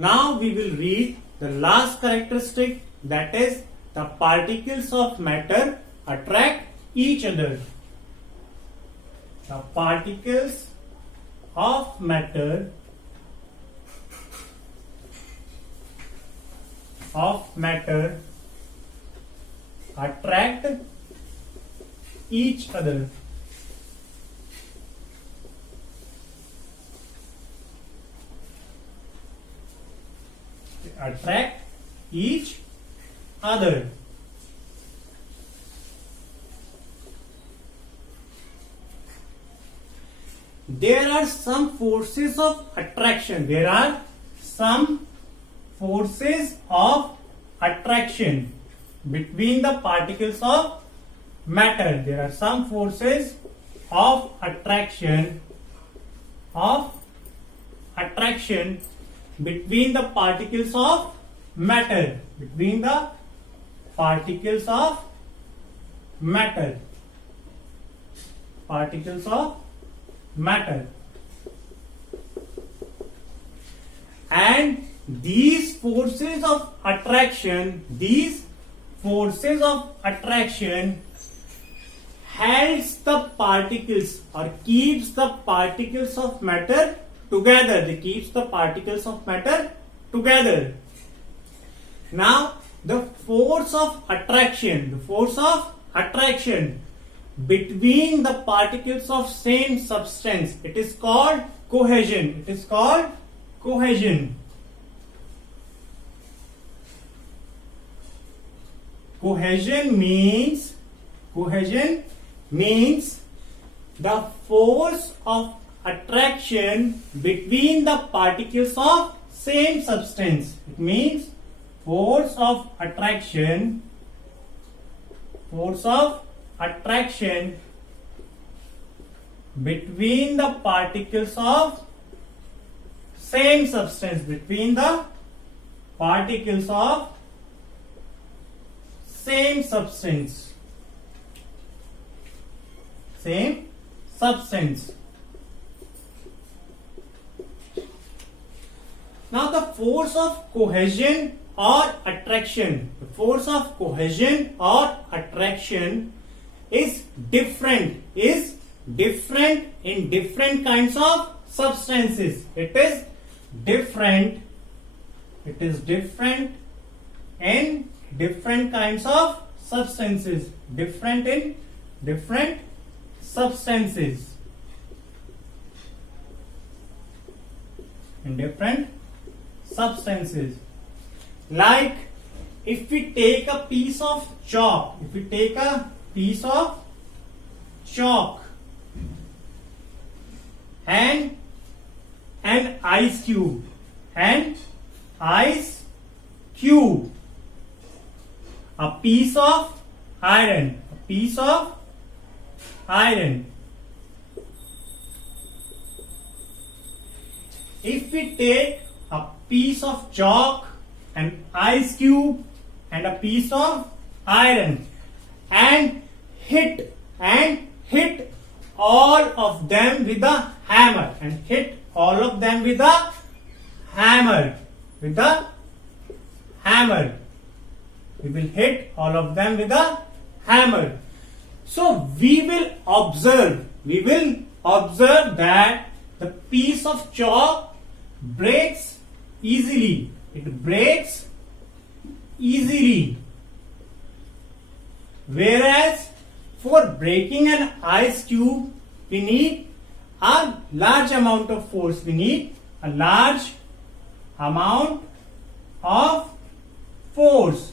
Now we will read the last characteristic, that is the particles of matter attract each other. The particles of matter attract each other. Attract each other. There are some forces of attraction. There are some forces of attraction between the particles of matter. There are some forces of attraction between the particles of matter. Between the particles of matter. Particles of matter. And these forces of attraction holds the particles or keeps the particles of matter together. They keeps the particles of matter together. Now the force of attraction between the particles of same substance, it is called cohesion. It is called cohesion. Cohesion means the force of attraction between the particles of same substance. It means force of attraction between the particles of same substance. Between the particles of same substance. Same substance. Now the force of cohesion or attraction. The force of cohesion or attraction is different in different kinds of substances. It is different in different kinds of substances. Different in different substances. In different substances. Like if we take a piece of chalk, and an ice cube, a piece of iron, If we take a piece of chalk, an ice cube and a piece of iron and hit all of them with a hammer, we will hit all of them with a hammer. So we will observe that the piece of chalk breaks easily. It breaks easily. Whereas for breaking an ice cube, we need a large amount of force. We need a large amount of force.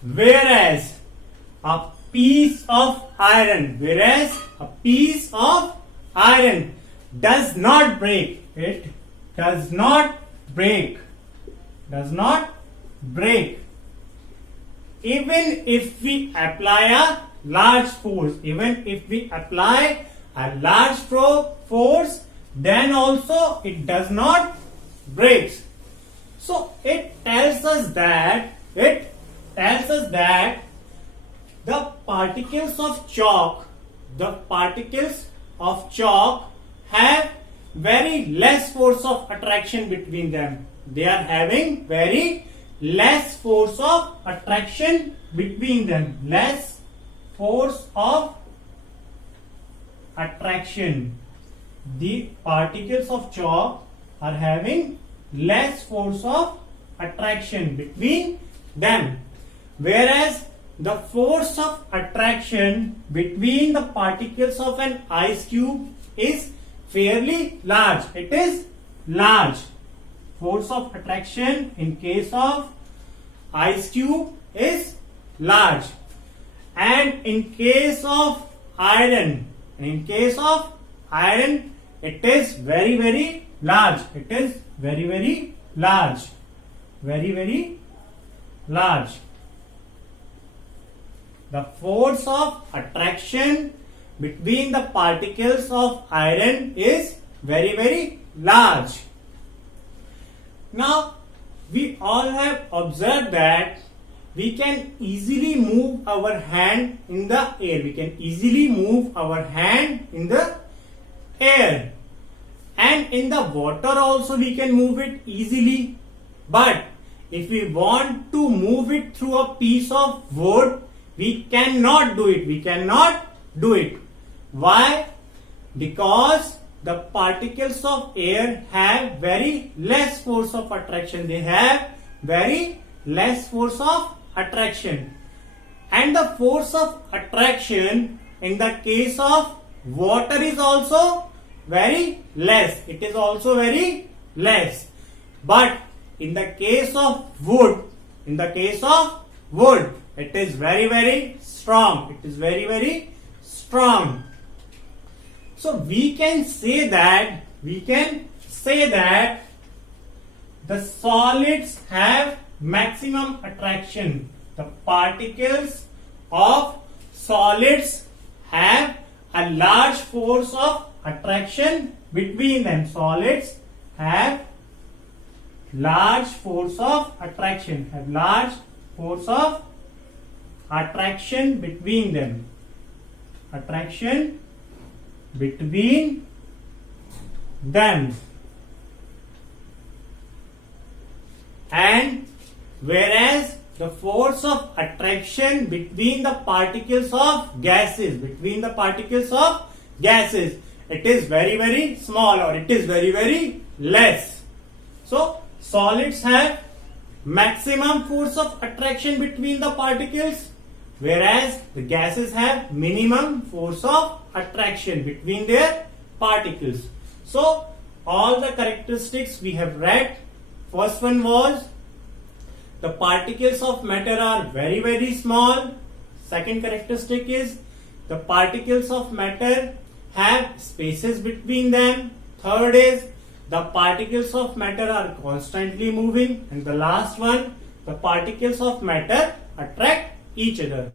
Whereas a piece of iron does not break. It does not break. Even if we apply a large force, force, then also it does not break. So it tells us that the particles of chalk of chalk have very less force of attraction between them. They are having very less force of attraction between them. Less force of attraction. The particles of chalk are having less force of attraction between them, whereas the force of attraction between the particles of an ice cube is fairly large. It is large. Force of attraction in case of ice cube is large, and in case of iron, it is very large. It is very large. Very large. The force of attraction between the particles of iron is very large. Now, we all have observed that we can easily move our hand in the air. We can easily move our hand in the air. And in the water also we can move it easily. But if we want to move it through a piece of wood, we cannot do it. We cannot do it. Why? Because the particles of air have very less force of attraction. They have very less force of attraction. And the force of attraction in the case of water is also very less. It is also very less. But in the case of wood, it is very strong. It is very strong. So we can say that the solids have maximum attraction. The particles of solids have a large force of attraction between them. Solids have large force of attraction. Between them. Attraction between them. And whereas the force of attraction between the particles of gases, it is very small, or it is very less. So solids have maximum force of attraction between the particles, whereas the gases have minimum force of attraction between their particles. So all the characteristics we have read. First one was the particles of matter are very small. Second characteristic is the particles of matter have spaces between them. Third is the particles of matter are constantly moving. And the last one, the particles of matter attract each other.